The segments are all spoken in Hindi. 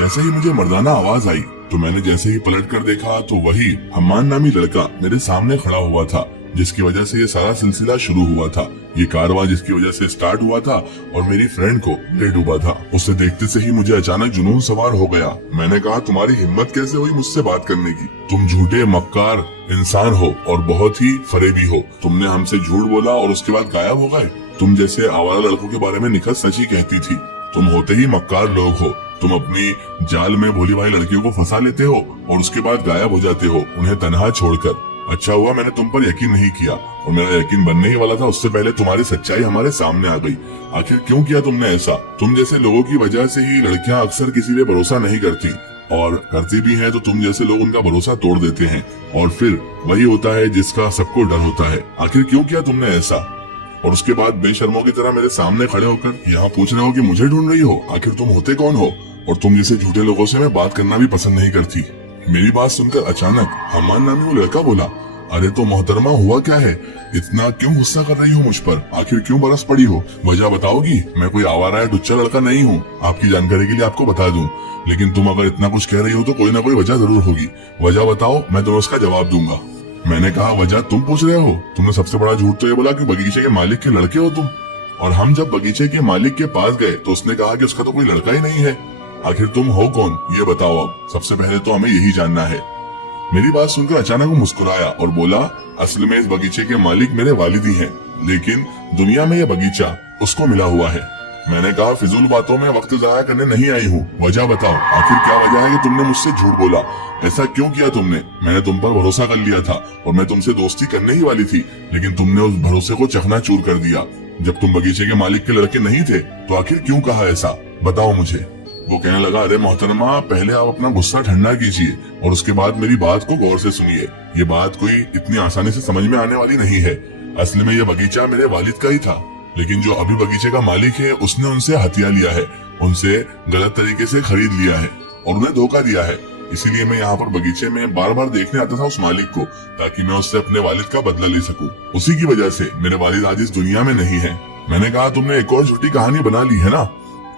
जैसे ही मुझे मर्दाना आवाज आई तो मैंने जैसे ही पलट कर देखा तो वही हम्मान नामी लड़का मेरे सामने खड़ा हुआ था, जिसकी वजह से ये सारा सिलसिला शुरू हुआ था। ये कारवां जिसकी वजह से स्टार्ट हुआ था और मेरी फ्रेंड को ले डूबा था। उसे देखते से ही मुझे अचानक जुनून सवार हो गया। मैंने कहा, तुम्हारी हिम्मत कैसे हुई मुझसे बात करने की? तुम झूठे मक्कार इंसान हो और बहुत ही फरेबी हो। तुमने हमसे झूठ बोला और उसके बाद गायब हो गए। तुम जैसे आवारा लड़कों के बारे में निखत सच ही कहती थी। तुम होते ही मक्कार लोग हो। तुम अपनी जाल में भोली भाली लड़कियों को फंसा लेते हो और उसके बाद गायब हो जाते हो, उन्हें तनहा छोड़कर। अच्छा हुआ मैंने तुम पर यकीन नहीं किया, और मेरा यकीन बनने ही वाला था उससे पहले तुम्हारी सच्चाई हमारे सामने आ गई। आखिर क्यों किया तुमने ऐसा? तुम जैसे लोगों की वजह से ही लड़कियां अक्सर किसी पे भरोसा नहीं करती, और करती भी हैं तो तुम जैसे लोग उनका भरोसा तोड़ देते हैं, और फिर वही होता है जिसका सबको डर होता है। आखिर क्यों किया तुमने ऐसा? और उसके बाद बेशर्मों की तरह मेरे सामने खड़े होकर यहाँ पूछ रहे हो कि मुझे ढूंढ रही हो। आखिर तुम होते कौन हो? और तुम जैसे झूठे लोगों से मैं बात करना भी पसंद नहीं करती। मेरी बात सुनकर अचानक हम्मान नामी वो लड़का बोला, अरे तो मोहतरमा हुआ क्या है? इतना क्यों गुस्सा कर रही हो मुझ पर? आखिर क्यों बरस पड़ी हो? वजह बताओगी? मैं कोई आवारा या डुच्चा लड़का नहीं हूँ। आपकी जानकारी के लिए आपको बता दूं, लेकिन तुम अगर इतना कुछ कह रही हो तो कोई ना कोई वजह जरूर होगी। वजह बताओ, मैं तुम्हें उसका जवाब दूंगा। मैंने कहा, वजह तुम पूछ रहे हो? तुमने सबसे बड़ा झूठ तो ये बोला कि बगीचे के मालिक के लड़के हो तुम। और हम जब बगीचे के मालिक के पास गए तो उसने कहा कि उसका तो कोई लड़का ही नहीं है। आखिर तुम हो कौन ये बताओ। अब सबसे पहले तो हमें यही जानना है। मेरी बात सुनकर अचानक वो मुस्कुराया और बोला, असल में इस बगीचे के मालिक मेरे वालिद ही हैं, लेकिन दुनिया में ये बगीचा उसको मिला हुआ है। मैंने कहा, फिजूल बातों में वक्त जाया करने नहीं आई हूँ। वजह बताओ, आखिर क्या वजह है कि तुमने मुझसे झूठ बोला? ऐसा क्यों किया तुमने? मैंने तुम पर भरोसा कर लिया था और मैं तुमसे दोस्ती करने ही वाली थी, लेकिन तुमने उस भरोसे को चकनाचूर कर दिया। जब तुम बगीचे के मालिक के लड़के नहीं थे तो आखिर क्यों कहा ऐसा? बताओ मुझे। वो कहने लगा, अरे मोहतरमा, पहले आप अपना गुस्सा ठंडा कीजिए और उसके बाद मेरी बात को गौर से सुनिए। ये बात कोई इतनी आसानी से समझ में आने वाली नहीं है। असल में ये बगीचा मेरे वालिद का ही था, लेकिन जो अभी बगीचे का मालिक है उसने उनसे हथिया लिया है, उनसे गलत तरीके से खरीद लिया है और उन्हें धोखा दिया है। इसीलिए मैं यहाँ पर बगीचे में बार बार देखने आता था उस मालिक को, ताकि मैं उससे अपने वालिद का बदला ले सकूं। उसी की वजह से मेरे वालिद आज इस दुनिया में नहीं है। मैंने कहा, तुमने एक और झूठी कहानी बना ली है ना?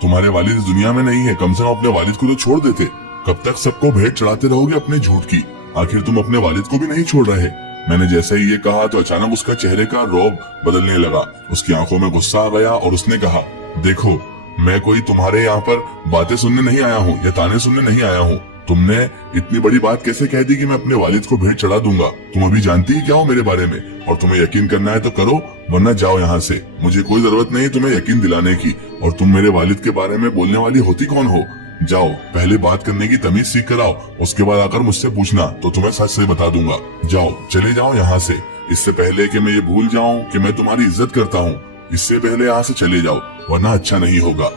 तुम्हारे वालिद इस दुनिया में नहीं है, कम से कम अपने वालिद को तो छोड़ देते। कब तक सबको भेंट चढ़ाते रहोगे अपने झूठ की? आखिर तुम अपने वालिद को भी नहीं छोड़ रहे। मैंने जैसे ही ये कहा तो अचानक उसका चेहरे का रौब बदलने लगा। उसकी आंखों में गुस्सा आ गया और उसने कहा, देखो, मैं कोई तुम्हारे यहाँ पर बातें सुनने नहीं आया हूँ या ताने सुनने नहीं आया हूँ। तुमने इतनी बड़ी बात कैसे कह दी कि मैं अपने वालिद को भेंट चढ़ा दूंगा? तुम अभी जानती ही क्या हो मेरे बारे में? और तुम्हें यकीन करना है तो करो, वरना जाओ यहाँ से। मुझे कोई जरूरत नहीं तुम्हें यकीन दिलाने की। और तुम मेरे वालिद के बारे में बोलने वाली होती कौन हो? जाओ, पहले बात करने की तमीज सीख कर आओ, उसके बाद आकर मुझसे पूछना तो तुम्हें सच से बता दूंगा। जाओ, चले जाओ यहाँ से। इससे पहले कि मैं ये भूल जाऊं कि मैं तुम्हारी इज्जत करता हूँ, इससे पहले यहाँ से चले जाओ, वरना अच्छा नहीं होगा।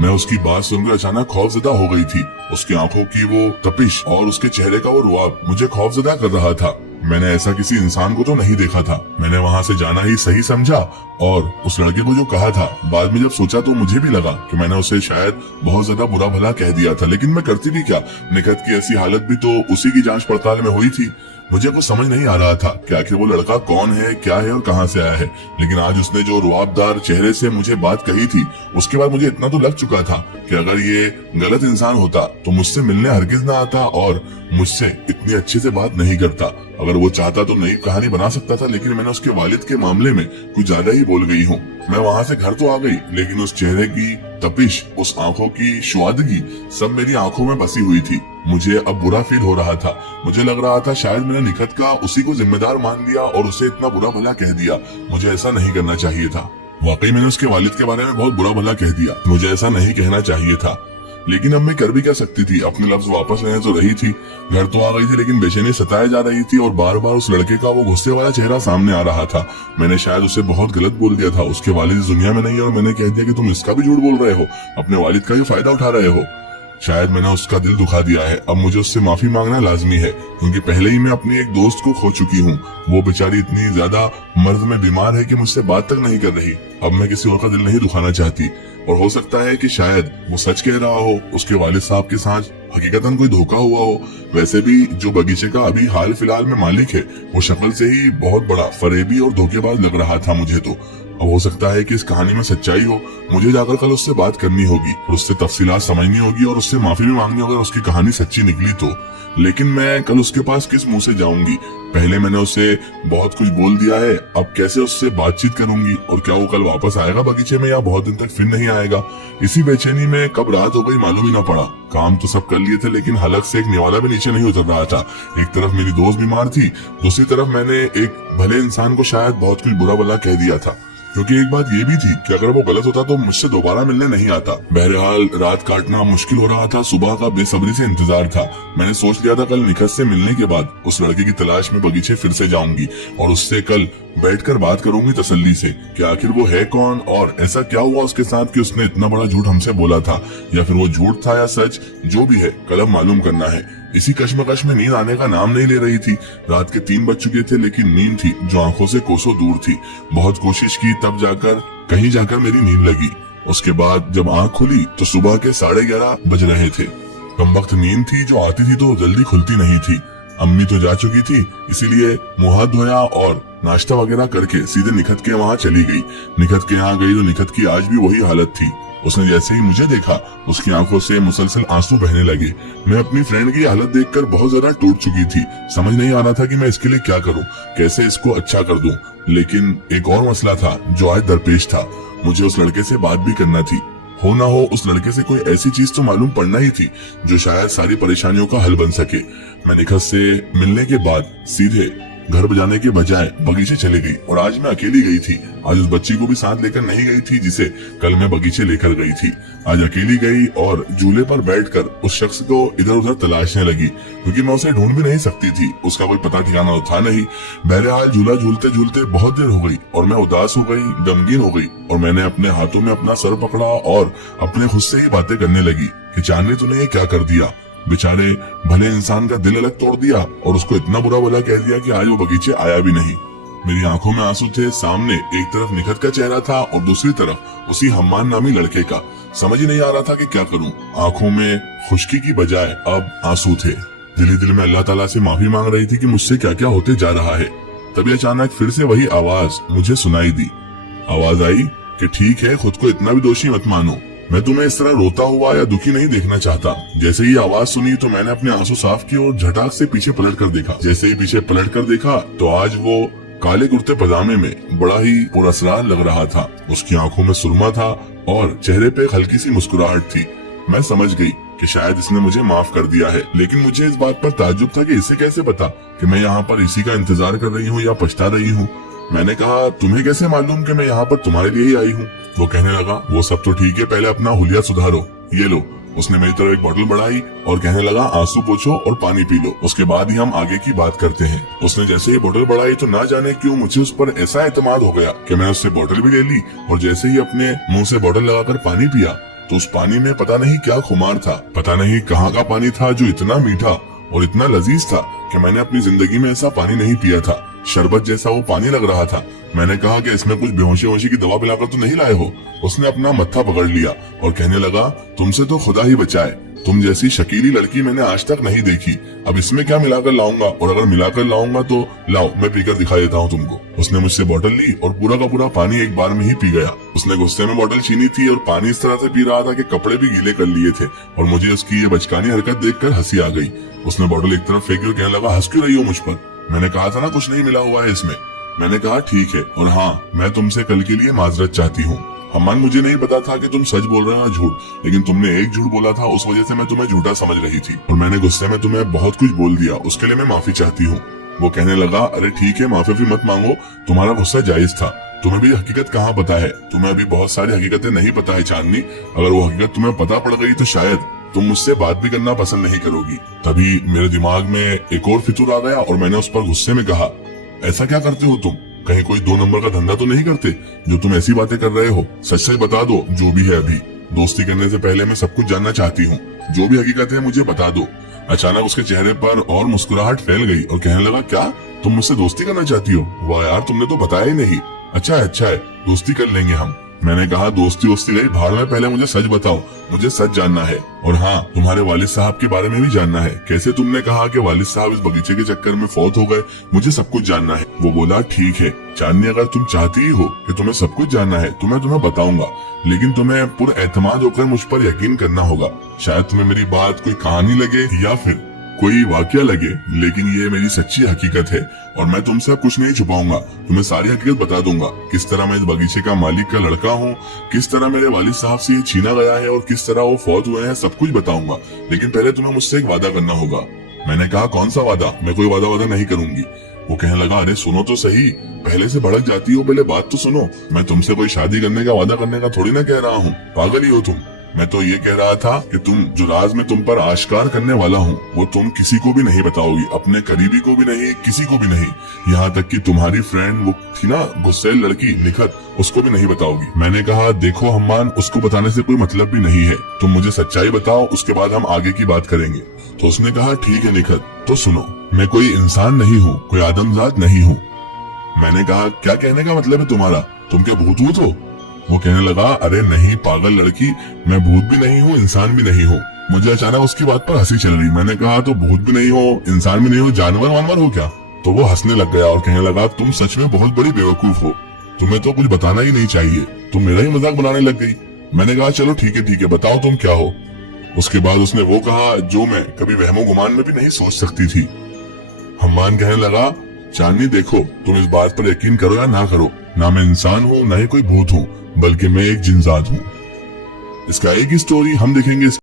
मैं उसकी बात सुनकर अचानक खौफजदा हो गई थी। उसकी आंखों की वो तपिश और उसके चेहरे का वो रुआब मुझे खौफजदा कर रहा था। मैंने ऐसा किसी इंसान को तो नहीं देखा था। मैंने वहाँ से जाना ही सही समझा और उस लड़के को जो कहा था, बाद में जब सोचा तो मुझे भी लगा कि मैंने उसे शायद बहुत ज्यादा बुरा भला कह दिया था, लेकिन मैं करती भी क्या? निखत की ऐसी हालत भी तो उसी की जांच पड़ताल में हुई थी। मुझे कुछ समझ नहीं आ रहा था कि आखिर वो लड़का कौन है, क्या है और कहां से आया है। लेकिन आज उसने जो रुआबदार चेहरे से मुझे बात कही थी, उसके बाद मुझे इतना तो लग चुका था कि अगर ये गलत इंसान होता तो मुझसे मिलने हरगिज ना आता और मुझसे इतनी अच्छे से बात नहीं करता। अगर वो चाहता तो नई कहानी बना सकता था, लेकिन मैंने उसके वालिद के मामले में कुछ ज्यादा ही बोल गई हूँ। मैं वहाँ से घर तो आ गई, लेकिन उस चेहरे की तपिश, उस आंखों की शुआदगी सब मेरी आंखों में बसी हुई थी। मुझे अब बुरा फील हो रहा था। मुझे लग रहा था शायद मैंने निखत का उसी को जिम्मेदार मान लिया और उसे इतना बुरा भला कह दिया। मुझे ऐसा नहीं करना चाहिए था। वाकई मैंने उसके वालिद के बारे में बहुत बुरा भला कह दिया। मुझे ऐसा नहीं कहना चाहिए था, लेकिन अब मैं कर भी क्या सकती थी? अपने लफ्ज वापस लेने तो रही थी, घर तो आ गई थी, लेकिन बेचैनी सताए जा रही थी और बार बार उस लड़के का वो गुस्से वाला चेहरा सामने आ रहा था। मैंने शायद उसे बहुत गलत बोल दिया था। उसके वालिद इस दुनिया में नहीं है और मैंने कह दिया कि तुम इसका भी झूठ बोल रहे हो, अपने वालिद का भी फायदा उठा रहे हो। शायद मैंने उसका दिल दुखा दिया है। अब मुझे उससे माफी मांगना लाजमी है, क्योंकि पहले ही मैं अपनी एक दोस्त को खो चुकी हूँ। वो बेचारी इतनी ज्यादा मर्ज में बीमार है कि मुझसे बात तक नहीं कर रही। अब मैं किसी और का दिल नहीं दुखाना चाहती, और हो सकता है कि शायद वो सच कह रहा हो, उसके वालिद साहब के साथ हकीकतन कोई धोखा हुआ हो। वैसे भी जो बगीचे का अभी हाल फिलहाल में मालिक है वो शक्ल से ही बहुत बड़ा फरेबी और धोखेबाज लग रहा था मुझे तो। अब हो सकता है कि इस कहानी में सच्चाई हो। मुझे जाकर कल उससे बात करनी होगी और उससे तफसीलात समझनी होगी और उससे माफी भी मांगनी होगी अगर उसकी कहानी सच्ची निकली तो। लेकिन मैं कल उसके पास किस मुंह से जाऊंगी? पहले मैंने उसे बहुत कुछ बोल दिया है, अब कैसे उससे बातचीत करूंगी? और क्या वो कल वापस आएगा बगीचे में या बहुत दिन तक फिर नहीं आएगा? इसी बेचैनी में कब रात हो गई मालूम ही ना पड़ा। काम तो सब कर लिए थे लेकिन हलक से एक निवाला भी नीचे नहीं उतर रहा था। एक तरफ मेरी दोस्त बीमार थी, दूसरी तरफ मैंने एक भले इंसान को शायद बहुत कुछ बुरा भला कह दिया था, क्योंकि एक बात ये भी थी कि अगर वो गलत होता तो मुझसे दोबारा मिलने नहीं आता। बहरहाल रात काटना मुश्किल हो रहा था, सुबह का बेसब्री से इंतजार था। मैंने सोच लिया था कल निखत से मिलने के बाद उस लड़के की तलाश में बगीचे फिर से जाऊंगी और उससे कल बैठकर बात करूंगी तसल्ली से कि आखिर वो है कौन और ऐसा क्या हुआ उसके साथ कि उसने इतना बड़ा झूठ हमसे बोला था, या फिर वो झूठ था या सच, जो भी है कल अब मालूम करना है। इसी कश्मकश में नींद आने का नाम नहीं ले रही थी। रात के 3 बज चुके थे लेकिन नींद थी जो आंखों से कोसों दूर थी। बहुत कोशिश की तब जाकर कहीं जाकर मेरी नींद लगी। उसके बाद जब आंख खुली तो सुबह के 11:30 बज रहे थे। कम वक्त नींद थी जो आती थी तो जल्दी खुलती नहीं थी। अम्मी तो जा चुकी थी, इसीलिए मुंह हाथ धोया और नाश्ता वगैरह करके सीधे निखत के वहाँ चली गई। निखत के यहाँ गई तो निखत की आज भी वही हालत थी। उसने जैसे ही मुझे देखा उसकी आंखों से मुसलसल आंसू बहने लगे। मैं अपनी फ्रेंड की हालत देखकर बहुत ज्यादा टूट चुकी थी। समझ नहीं आ रहा था कि मैं इसके लिए क्या करूं, कैसे इसको अच्छा कर दूं। लेकिन एक और मसला था जो आज दरपेश था। मुझे उस लड़के से बात भी करना थी। हो ना हो उस लड़के से कोई ऐसी चीज तो मालूम पड़ना ही थी जो शायद सारी परेशानियों का हल बन सके। मैं निखत से मिलने के बाद सीधे घर बजाने के बजाय बगीचे चली गई और आज मैं अकेली गई थी। आज उस बच्ची को भी साथ लेकर नहीं गई थी जिसे कल मैं बगीचे लेकर गई थी। आज अकेली गई और झूले पर बैठकर उस शख्स को इधर उधर तलाशने लगी, क्योंकि मैं उसे ढूंढ भी नहीं सकती थी, उसका कोई पता ठिकाना तो था नहीं। बहरहाल झूला झूलते झूलते बहुत देर हो गई और मैं उदास हो गई, गमगीन हो गई और मैंने अपने हाथों में अपना सर पकड़ा और अपने खुद से ही बातें करने लगी कि चांदनी तूने ये क्या कर दिया। बेचारे भले इंसान का दिल अलग तोड़ दिया और उसको इतना बुरा भला कह दिया कि आज वो बगीचे आया भी नहीं। मेरी आंखों में आंसू थे। सामने एक तरफ निखत का चेहरा था और दूसरी तरफ उसी हम्मान नामी लड़के का। समझ ही नहीं आ रहा था कि क्या करूं। आंखों में खुश्की की बजाय अब आंसू थे। दिल ही दिल में अल्लाह ताला से माफी मांग रही थी कि मुझसे क्या क्या होते जा रहा है। तभी अचानक फिर से वही आवाज मुझे सुनाई दी। आवाज आई कि ठीक है, खुद को इतना भी दोषी मत मानो, मैं तुम्हें इस तरह रोता हुआ या दुखी नहीं देखना चाहता। जैसे ही आवाज सुनी तो मैंने अपने आंसू साफ किए और झटाक से पीछे पलट कर देखा। जैसे ही पीछे पलट कर देखा तो आज वो काले कुर्ते पजामे में बड़ा ही पुरस्कार लग रहा था। उसकी आंखों में सुरमा था और चेहरे पे हल्की सी मुस्कुराहट थी। मैं समझ गई कि शायद इसने मुझे माफ कर दिया है, लेकिन मुझे इस बात पर ताज्जुब था कि इसे कैसे पता कि मैं यहाँ पर इसी का इंतजार कर रही हूँ या पछता रही हूँ। मैंने कहा, तुम्हें कैसे मालूम कि मैं यहाँ पर तुम्हारे लिए ही आई हूँ? वो कहने लगा, वो सब तो ठीक है, पहले अपना हुलिया सुधारो, ये लो। उसने मेरी तरफ एक बोतल बढ़ाई और कहने लगा, आंसू पोंछो और पानी पी लो, उसके बाद ही हम आगे की बात करते हैं। उसने जैसे ही बोतल बढ़ाई तो ना जाने क्यों मुझे उस पर ऐसा एतमाद हो गया कि मैंने उससे बोतल भी ले ली और जैसे ही अपने मुंह से बोतल लगाकर पानी पिया तो उस पानी में पता नहीं क्या खुमार था, पता नहीं कहाँ का पानी था जो इतना मीठा और इतना लजीज था कि मैंने अपनी जिंदगी में ऐसा पानी नहीं पिया था। शरबत जैसा वो पानी लग रहा था। मैंने कहा कि इसमें कुछ बेहोशी वोशी की दवा पिलाकर तो नहीं लाए हो? उसने अपना मत्था पकड़ लिया और कहने लगा, तुमसे तो खुदा ही बचाए, तुम जैसी शकीली लड़की मैंने आज तक नहीं देखी। अब इसमें क्या मिलाकर लाऊंगा, और अगर मिलाकर लाऊंगा तो लाओ मैं पीकर दिखा देता हूँ तुमको। उसने मुझसे बोतल ली और पूरा का पूरा पानी एक बार में ही पी गया। उसने गुस्से में बोतल छीनी थी और पानी इस तरह से पी रहा था कि कपड़े भी गीले कर लिए थे और मुझे उसकी ये बचकानी हरकत देखकर हंसी आ गई। उसने बोतल एक तरफ फेंकी और कहने लगा, हंस क्यों रही हो मुझ पर? मैंने कहा था ना कुछ नहीं मिला हुआ है इसमें। मैंने कहा ठीक है, और हाँ मैं तुमसे कल के लिए माजरत चाहती हूँ। हम्मान, मुझे नहीं पता था कि तुम सच बोल रहे हो या झूठ, लेकिन तुमने एक झूठ बोला था, उस वजह से मैं तुम्हें झूठा समझ रही थी और मैंने गुस्से में तुम्हें बहुत कुछ बोल दिया, उसके लिए मैं माफी चाहती हूँ। वो कहने लगा, अरे ठीक है, माफी मत मांगो, तुम्हारा गुस्सा जायज था। तुम्हें भी हकीकत कहाँ पता है, तुम्हें अभी बहुत सारी हकीकतें नहीं पता है चांदनी। अगर वो हकीकत तुम्हें पता पड़ गई तो शायद तुम मुझसे बात भी करना पसंद नहीं करोगी। तभी मेरे दिमाग में एक और फितूर आ गया और मैंने उस पर गुस्से में कहा, ऐसा क्या करते हो तुम? कहीं कोई 2 नंबर का धंधा तो नहीं करते जो तुम ऐसी बातें कर रहे हो? सच सच बता दो जो भी है। अभी दोस्ती करने से पहले मैं सब कुछ जानना चाहती हूँ, जो भी हकीकत है मुझे बता दो। अचानक उसके चेहरे पर और मुस्कुराहट फैल गई और कहने लगा, क्या तुम मुझसे दोस्ती करना चाहती हो? वाह यार, तुमने तो बताया ही नहीं। अच्छा है, दोस्ती कर लेंगे हम। मैंने कहा दोस्ती वोस्ती गई भाड़ में, पहले मुझे सच बताओ, मुझे सच जानना है। और हाँ, तुम्हारे वालिद साहब के बारे में भी जानना है। कैसे तुमने कहा कि वालिद साहब इस बगीचे के चक्कर में फौत हो गए, मुझे सब कुछ जानना है। वो बोला ठीक है चांदनी, अगर तुम चाहती ही हो कि तुम्हें सब कुछ जानना है तो मैं तुम्हें बताऊंगा, लेकिन तुम्हें पूरा एतमाद होकर मुझ पर यकीन करना होगा। शायद तुम्हें मेरी बात कोई कहानी लगे या फिर कोई वाकया लगे, लेकिन ये मेरी सच्ची हकीकत है और मैं तुमसे अब कुछ नहीं छुपाऊंगा। तुम्हें सारी हकीकत बता दूंगा, किस तरह मैं इस बगीचे का मालिक का लड़का हूँ, किस तरह मेरे वालिद साहब से ये छीना गया है और किस तरह वो फौत हुए हैं, सब कुछ बताऊंगा। लेकिन पहले तुम्हें मुझसे एक वादा करना होगा। मैंने कहा कौन सा वादा? मैं कोई वादा नहीं करूंगी। वो कहने लगा अरे सुनो तो सही, पहले से भड़क जाती हो, पहले बात तो सुनो। मैं तुमसे कोई शादी करने का वादा करने का थोड़ी ना कह रहा हूँ, पागल ही हो तुम। मैं तो ये कह रहा था कि तुम जो राज में तुम पर आश्कार करने वाला हूँ वो तुम किसी को भी नहीं बताओगी, अपने करीबी को भी नहीं, किसी को भी नहीं, यहाँ तक कि तुम्हारी फ्रेंड वो थी ना गुस्सेल लड़की निखत, उसको भी नहीं बताओगी। मैंने कहा देखो हम्मान, उसको बताने से कोई मतलब भी नहीं है, तुम मुझे सच्चाई बताओ, उसके बाद हम आगे की बात करेंगे। तो उसने कहा ठीक है निखत, तो सुनो, मैं कोई इंसान नहीं हूँ, कोई आदमजात नहीं हूँ। मैंने कहा क्या कहने का मतलब है तुम्हारा, तुम क्या भूत हो? वो कहने लगा अरे नहीं पागल लड़की, मैं भूत भी नहीं हूँ, इंसान भी नहीं हूँ। मुझे अचानक उसकी बात पर हंसी चल रही। मैंने कहा तो भूत भी नहीं हो, इंसान भी नहीं हो, जानवर वानवर हो क्या? तो वो हंसने लग गया और कहने लगा तुम सच में बहुत बड़ी बेवकूफ हो, तुम्हें तो कुछ बताना ही नहीं चाहिए, तुम मेरा ही मजाक बनाने लग गई। मैंने कहा चलो ठीक है बताओ तुम क्या हो। उसके बाद उसने वो कहा जो मैं कभी वहमो गुमान में भी नहीं सोच सकती थी। हम्मान कहने लगा चांदनी देखो, तुम इस बात पर यकीन करो या ना करो, ना मैं इंसान हूँ ना ही कोई भूत हूँ, बल्कि मैं एक जिनजात हूँ। इसका एक ही स्टोरी हम देखेंगे।